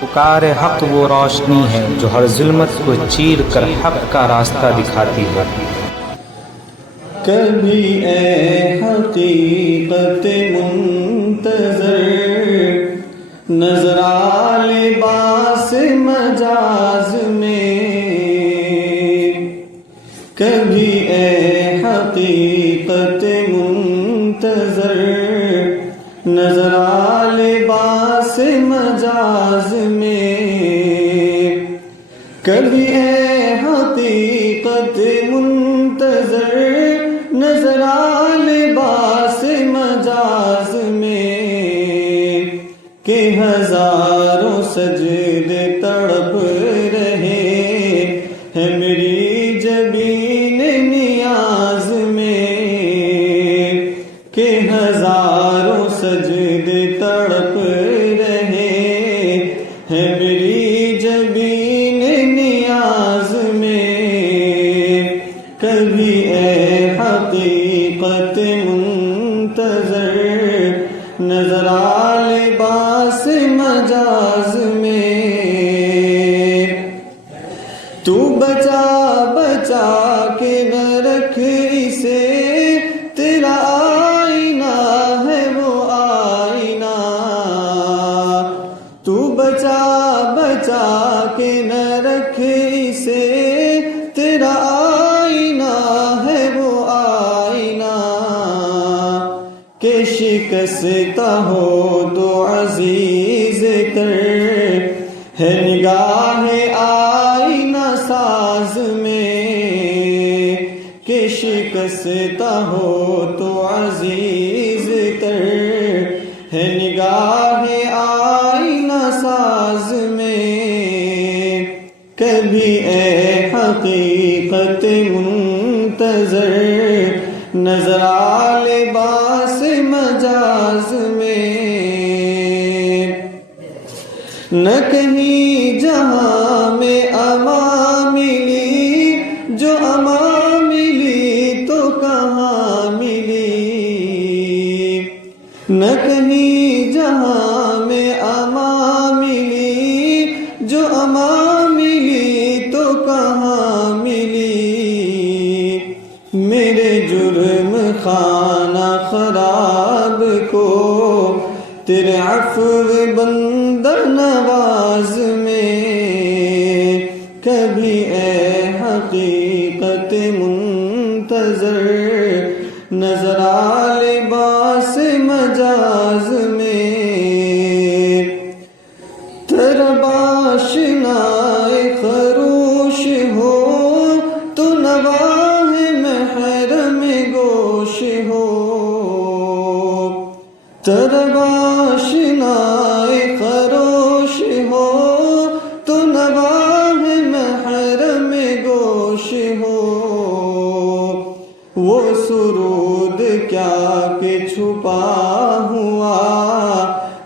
پکار حق وہ روشنی ہے جو ہر ظلمت کو چیر کر حق کا راستہ دکھاتی ہے۔ کبھی اے حقیقت منتظر نظر آ لباس مجاز میں، کبھی اے حقیقت منتظر نظر آ لباس مجاز میں، کبھی اے حقیقت منتظر نظر آ لباس مجاز میں، کہ ہزاروں سجدے تڑپ رہے ہیں میری جبین نیاز میں، کہ ہزاروں سجدے تڑپ رہے ہیں میری جبین نیاز میں، کبھی اے حقیقت منتظر نظر آ لباس مجاز میں، تو بچا بچا کے نہ رکھ اسے، تیرا آئینہ ہے وہ آئینہ، تو بچا بچا کے نہ رکھ اسے، تیرا آئینہ ہے وہ آئینہ، کہ شکستہ ہو تو عزیز تر ہے نگاہ آئینہ ساز میں، کہ شکستہ ہو تو عزیز تر ہے نگاہ آئینہ ساز میں، کبھی اے حقیقت منتظر نظر آ لباس مجاز میں، نہ کہیں جہاں میں امان ملی، جو امان ملی تو کہاں ملی، نہ کہیں جہاں میں امان ملی، جو امان ملی تو کہاں ملی، میرے جرم خانہ خراب کو تیرے عفو بندہ نواز میں، کبھی اے حقیقت منتظر نظر آ لباس مجاز میں، طرب آشنائے خروش ہو تو نواح محرم گوش ہو، طرب آشنائے خروش ہو تو نواح محرم گوش ہو، وہ سرود کیا کہ چھپا ہوا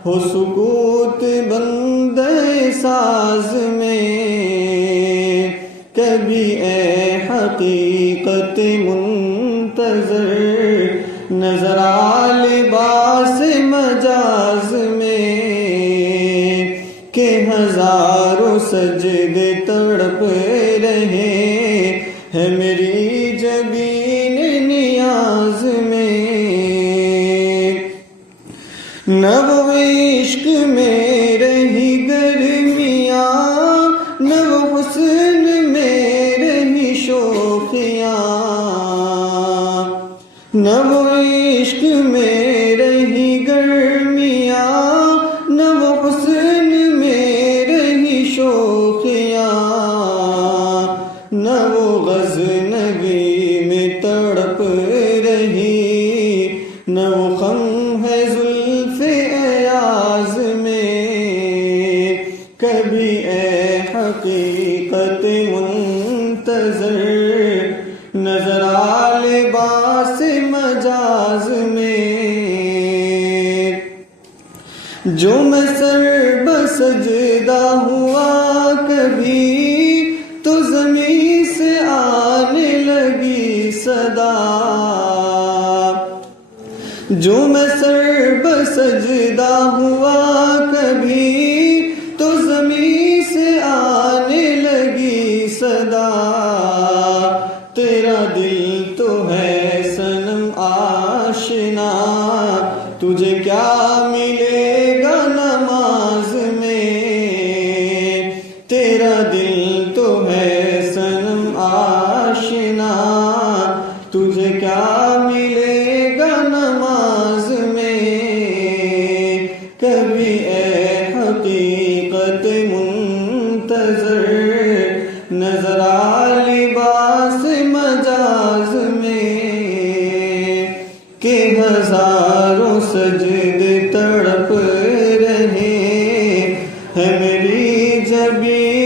ہو سکوت بندے ساز میں، کبھی اے حقیقت منتظر نظر آ لباس مجاز میں، کہ ہزاروں سجدے تڑپ رہے ہیں میری جبین نیاز میں، نہ وہ عشق میں رہی گرمیاں، نہ وہ حسن میں رہی شوخیاں، نہ وہ عشق میں رہی گرمیاں، نہ وہ حسن میں رہی شوخیاں، نہ وہ غزنوی میں تڑپ رہی، نہ وہ خم ہے زلف ایاز میں، کبھی اے حقیقت منتظر نظر آ لباس مجاز میں، جو میں سر بسجدہ ہوا کبھی تو زمین سے آنے لگی صدا، جو میں سر بسجدہ ہوا کبھی تو زمین خلقت منتظر نظر آ لباس مجاز میں کہ ہزاروں سجدے تڑپ رہے ہیں میری جبین